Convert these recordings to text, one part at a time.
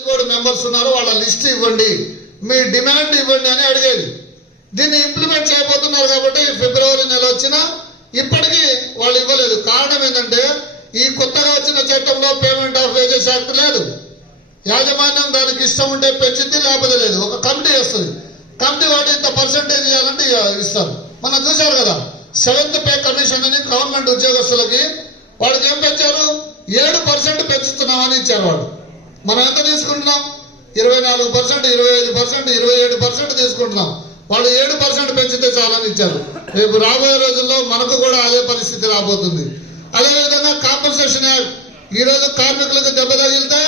Board members ఉన్నారు, వాళ్ళ list ఇవ్వండి, మీ డిమాండ్ ఇవ్వండి అని అడిగేది. దీన్ని ఇంప్లిమెంట్ చేయబోతున్నారు కాబట్టి ఫిబ్రవరి నెల వచ్చినా ఇప్పటికీ వాళ్ళు ఇవ్వలేదు. కారణం ఏంటంటే ఈ కొత్తగా వచ్చిన చట్టంలో పేమెంట్ ఆఫ్ వేజెస్ యాక్ట్ లేదు. యాజమాన్యం దానికి ఇష్టం ఉంటే పెంచింది, లేకపోతే లేదు. ఒక కమిటీ వస్తుంది, కమిటీ వాటి ఇంత పర్సెంటేజ్ ఇవ్వాలంటే ఇస్తారు. మనం చూశారు కదా 7th పే కమిషన్ అని గవర్నమెంట్ ఉద్యోగస్తులకి వాళ్ళకి ఏం పెంచారు, 7% పెంచుతున్నామని ఇచ్చారు. వాళ్ళు మనం ఎంత తీసుకుంటున్నాం, 24%, 25%, 27% తీసుకుంటున్నాం. వాళ్ళు 7% పెంచితే చాలని ఇచ్చారు. రేపు రాబోయే రోజుల్లో మనకు కూడా అదే పరిస్థితి రాబోతుంది. అదేవిధంగా కాంపన్సేషన్ యాక్ట్, ఈ రోజు కార్మికులకు దెబ్బ తగిలితే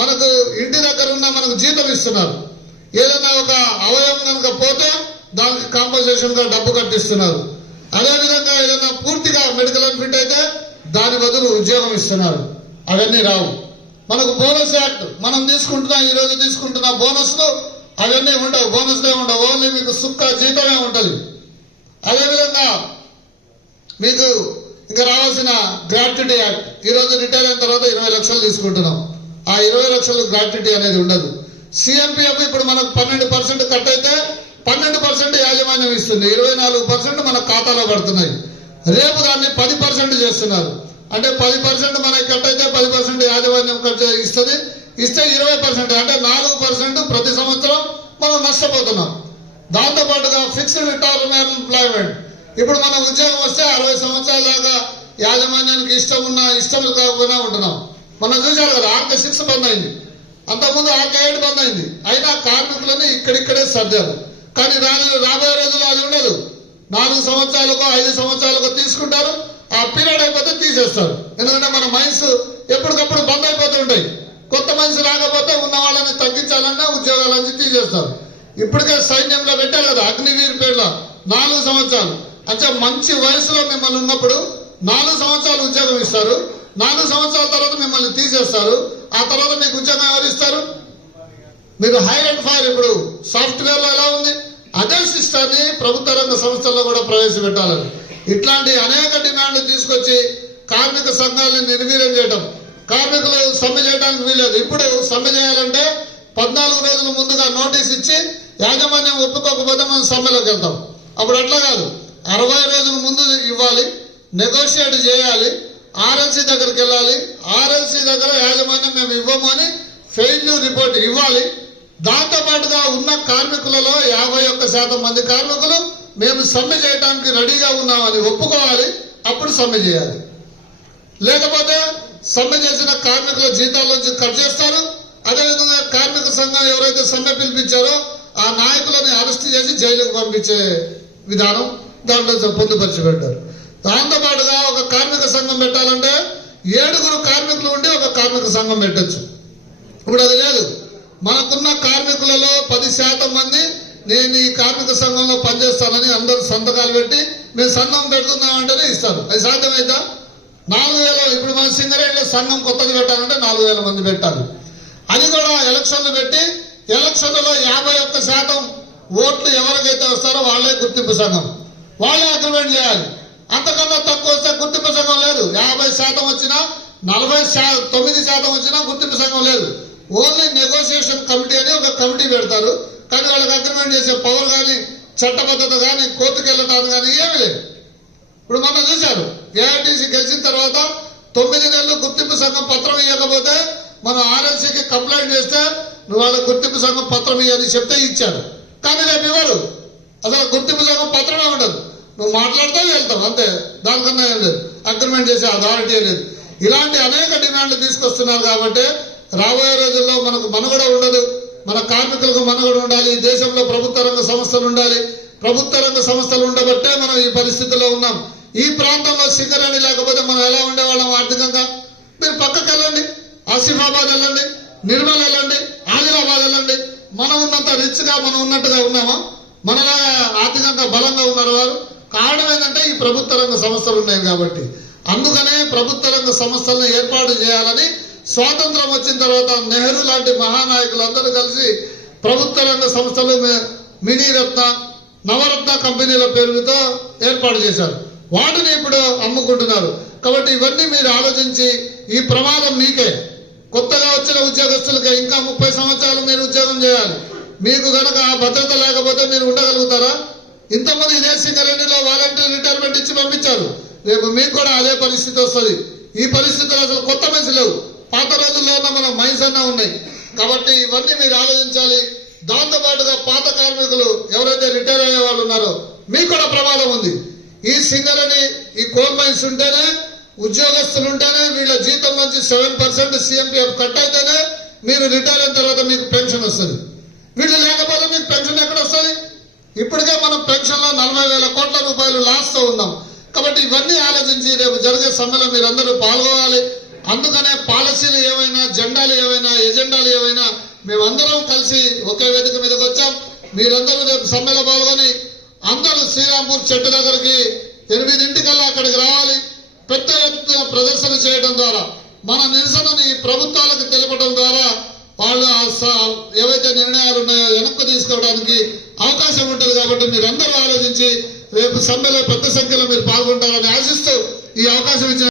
మనకు ఇంటి దగ్గర ఉన్న మనకు జీతం ఇస్తున్నారు. ఏదైనా ఒక అవయవం కనుక పోతే దానికి కాంపన్సేషన్ గా డబ్బు కట్టిస్తున్నారు. అదేవిధంగా ఏదైనా పూర్తిగా మెడికల్ అన్ఫిట్ అయితే దాని బదులు ఉద్యోగం ఇస్తున్నారు. అవన్నీ రావు. మనకు బోనస్ యాక్ట్, మనం తీసుకుంటున్నా ఈ రోజు తీసుకుంటున్న బోనస్లు అవన్నీ ఉండవు, బోనస్లే ఉండవు. ఓన్లీ మీకు సుక్క జీతమే ఉంటుంది. అదేవిధంగా మీకు ఇంకా రావాల్సిన గ్రాట్యుటీ యాక్ట్, ఈ రోజు రిటైర్ అయిన తర్వాత 20 లక్షలు తీసుకుంటున్నాం. ఆ 20 లక్షలు గ్రాట్యుటీ అనేది ఉండదు. సిఎంపిఎఫ్ ఇప్పుడు మనకు 12% కట్ అయితే 12% యాజమాన్యం ఇస్తుంది, 24% మన ఖాతాలో పడుతున్నాయి. రేపు దాన్ని 10% చేస్తున్నారు. అంటే 10% మనకి కట్ అయితే 10% యాజమాన్యం కట్ ఇస్తుంది. ఇస్తే 20%, అంటే 4% ప్రతి సంవత్సరం మనం నష్టపోతున్నాం. దాంతో పాటుగా ఫిక్స్డ్ రిటైర్మెంట్ ఎంప్లాయ్మెంట్, ఇప్పుడు మన ఉద్యోగం వస్తే 60 సంవత్సరాల దాకా యాజమాన్యానికి ఇష్టం ఉన్నా ఇష్టం కాకపోయినా ఉంటున్నాం. మనం చూశారు కదా RK6 బంద్ అయింది, అంతకుముందు RK8 బంద్ అయింది. అయినా కార్మికులని ఇక్కడిక్కడే సర్దారు. కానీ రాబోయే రోజుల్లో అది ఉండదు. 4 సంవత్సరాలకు 5 సంవత్సరాలకు తీసుకుంటారు, ఆ పీరియడ్ అయిపోతే తీసేస్తారు. ఎందుకంటే మన మైన్స్ ఎప్పటికప్పుడు బంద్ అయిపోతూ ఉంటాయి. కొత్త మనిషి రాకపోతే ఉన్న వాళ్ళని తగ్గించాలన్నా ఉద్యోగాల నుంచి తీసేస్తారు. ఇప్పటికే సైన్యంలో పెట్టారు కదా అగ్నివీర్ పేర్ల 4 సంవత్సరాలు. అంటే మంచి వయసులో మిమ్మల్ని ఉన్నప్పుడు 4 సంవత్సరాలు ఉద్యోగం ఇస్తారు. 4 సంవత్సరాల తర్వాత మిమ్మల్ని తీసేస్తారు. ఆ తర్వాత మీకు ఉద్యోగం ఎవరు ఇస్తారు? మీరు హైర్ అండ్ ఫైర్ ఇప్పుడు సాఫ్ట్వేర్ లో ఎలా ఉంది, అదే సిస్టాన్ని ప్రభుత్వ రంగ సంస్థల్లో కూడా ప్రవేశపెట్టాలని ఇట్లాంటి అనేక డిమాండ్లు తీసుకొచ్చి కార్మిక సంఘాలను నిర్వీర్యం చేయడం. కార్మికులు సమ్మె చేయడానికి వీలేదు. ఇప్పుడు సమ్మె చేయాలంటే 14 రోజుల ముందుగా నోటీస్ ఇచ్చి యాజమాన్యం ఒప్పుకోకపోతే మనం సమ్మెలోకి వెళ్తాం. అప్పుడు అట్లా కాదు, 60 రోజుల ముందు ఇవ్వాలి, నెగోషియేట్ చేయాలి, ఆర్ఎల్సీ దగ్గరికి వెళ్ళాలి. ఆర్ఎల్సీ దగ్గర యాజమాన్యం మేము ఇవ్వము అని ఫెయిల్యూర్ రిపోర్ట్ ఇవ్వాలి. దాంతో పాటుగా ఉన్న కార్మికులలో 51% మంది కార్మికులు మేము సమ్మె చేయడానికి రెడీగా ఉన్నామని ఒప్పుకోవాలి. అప్పుడు సమ్మె చేయాలి. లేకపోతే సమ్మె చేసిన కార్మికుల జీతాల నుంచి కట్ చేస్తారు. అదేవిధంగా కార్మిక సంఘం ఎవరైతే సమ్మె పిలిపించారో ఆ నాయకులని అరెస్ట్ చేసి జైలుకు పంపించే విధానం దాంట్లో పొందుపరిచి పెట్టారు. దాంతో పాటుగా ఒక కార్మిక సంఘం పెట్టాలంటే 7 కార్మికులు ఉండి ఒక కార్మిక సంఘం పెట్టచ్చు. ఇప్పుడు అది లేదు. మనకున్న కార్మికులలో 10% మంది నేను ఈ కార్మిక సంఘంలో పనిచేస్తానని అందరూ సంతకాలు పెట్టి మేము సంఘం పెడుతున్నామంటేనే ఇస్తారు. అది సాధ్యమైందా? 4000, ఇప్పుడు మన సింగరేణిలో సంఘం కొత్తది పెట్టాలంటే 4000 మంది పెట్టాలి. అది కూడా ఎలక్షన్లు పెట్టి ఎలక్షన్లలో 51% ఓట్లు ఎవరికైతే వస్తారో వాళ్ళే గుర్తింపు సంఘం, వాళ్ళే అగ్రిమెంట్ చేయాలి. అంతకన్నా తక్కువ వస్తే గుర్తింపు సంఘం లేదు. 50% వచ్చినా 49% వచ్చినా గుర్తింపు సంఘం లేదు. ఓన్లీ నెగోషియేషన్ కమిటీ అని ఒక కమిటీ పెడతారు. కానీ వాళ్ళకి అగ్రిమెంట్ చేసే పవర్ కానీ చట్టబద్ధత కానీ కోర్టుకు వెళ్ళటానికి కానీ ఏమీ లేదు. ఇప్పుడు మనం చూశారు, ఏఐటీసీ గెలిచిన తర్వాత 9 నెలలు గుర్తింపు సంఘం పత్రం ఇవ్వకపోతే మనం ఆర్ఎల్సీకి కంప్లైంట్ చేస్తే నువ్వు వాళ్ళ గుర్తింపు సంఘం పత్రం ఇవ్వని చెప్తే ఇచ్చారు. కానీ రేపు ఇవ్వరు. అసలు గుర్తింపు సంఘం పత్రమే ఉండదు. నువ్వు మాట్లాడితే వెళ్తావు అంతే, దానికన్నా ఏం లేదు. అగ్రిమెంట్ చేసే అథారిటీ లేదు. ఇలాంటి అనేక డిమాండ్లు తీసుకొస్తున్నారు. కాబట్టి రాబోయే రోజుల్లో మనకు మనుగడ ఉండదు. మన కార్మికులకు మనుగడ ఉండాలి. దేశంలో ప్రభుత్వ రంగ సంస్థలు ఉండాలి. ప్రభుత్వ రంగ సంస్థలు ఉండబట్టే మనం ఈ పరిస్థితిలో ఉన్నాం. ఈ ప్రాంతంలో సింగరేణి లేకపోతే మనం ఎలా ఉండేవాళ్ళం ఆర్థికంగా? మీరు పక్కకి వెళ్ళండి, ఆసిఫాబాద్ వెళ్ళండి, నిర్మల్ వెళ్ళండి, ఆదిలాబాద్ వెళ్ళండి. మనం ఉన్నంత రిచ్ గా మనం ఉన్నట్టుగా ఉన్నామా? మనలాగా ఆర్థికంగా బలంగా ఉన్నారు వారు. కారణం ఏంటంటే ఈ ప్రభుత్వ రంగ సంస్థలు ఉన్నాయి కాబట్టి. అందుకనే ప్రభుత్వ రంగ సంస్థలను ఏర్పాటు చేయాలని స్వాతంత్రం వచ్చిన తర్వాత నెహ్రూ లాంటి మహానాయకులందరూ కలిసి ప్రభుత్వ రంగ సంస్థలు మినీరత్న, నవరత్న కంపెనీల పేరుతో ఏర్పాటు చేశారు. వాటిని ఇప్పుడు అమ్ముకుంటున్నారు. కాబట్టి ఇవన్నీ మీరు ఆలోచించి ఈ ప్రమాదం మీకే. కొత్తగా వచ్చిన ఉద్యోగస్తులకి ఇంకా 30 సంవత్సరాలు మీరు ఉద్యోగం చేయాలి. మీకు గనక ఆ భద్రత లేకపోతే మీరు ఉండగలుగుతారా? ఇంతమంది ఇదే సింగరేణిలో వాలంటీర్ రిటైర్మెంట్ ఇచ్చి పంపించారు. రేపు మీకు కూడా అదే పరిస్థితి వస్తుంది. ఈ పరిస్థితులు అసలు కొత్త మనిషి లేవు, పాత రోజుల్లో ఉన్న మన మైన్స్ అన్నా ఉన్నాయి. కాబట్టి ఇవన్నీ మీరు ఆలోచించాలి. దాంతో పాటుగా పాత కార్మికులు ఎవరైతే రిటైర్ అయ్యే వాళ్ళు ఉన్నారో మీకు కూడా ప్రమాదం ఉంది. ఈ సింగరేణి ఈ కోల్ మైన్స్ ఉంటేనే, ఉద్యోగస్తులు ఉంటేనే, వీళ్ళ జీతం నుంచి 7% CMPF కట్ అయితేనే మీరు రిటైర్ అయిన తర్వాత మీకు పెన్షన్ వస్తుంది. వీళ్ళు లేకపోతే మీకు పెన్షన్ ఎక్కడ వస్తుంది? ఇప్పటికే మనం పెన్షన్ లో 40,000 కోట్ల రూపాయలు లాస్ తో ఉన్నాం. కాబట్టి ఇవన్నీ ఆలోచించి రేపు జరిగే సమ్మెలో మీరందరూ పాల్గొనాలి. అందుకనే పాలసీలు ఏమైనా, జెండాలు ఏమైనా, ఎజెండాలు ఏమైనా మేమందరం కలిసి ఒకే వేదిక మీదకి వచ్చాం. మీరందరూ రేపు సమ్మెలో పాల్గొని అందరూ శ్రీరాంపూర్ చెట్టు దగ్గరికి 8 అక్కడికి రావాలి. పెద్ద ఎత్తున ప్రదర్శన చేయడం ద్వారా మన నిరసనని ప్రభుత్వాలకు తెలపడం ద్వారా వాళ్ళు ఏవైతే నిర్ణయాలు ఉన్నాయో వెనక్కు తీసుకోవడానికి అవకాశం ఉంటుంది. కాబట్టి మీరందరూ ఆలోచించి రేపు సమ్మెలో పెద్ద సంఖ్యలో మీరు పాల్గొంటారని ఆశిస్తూ ఈ అవకాశం ఇచ్చిన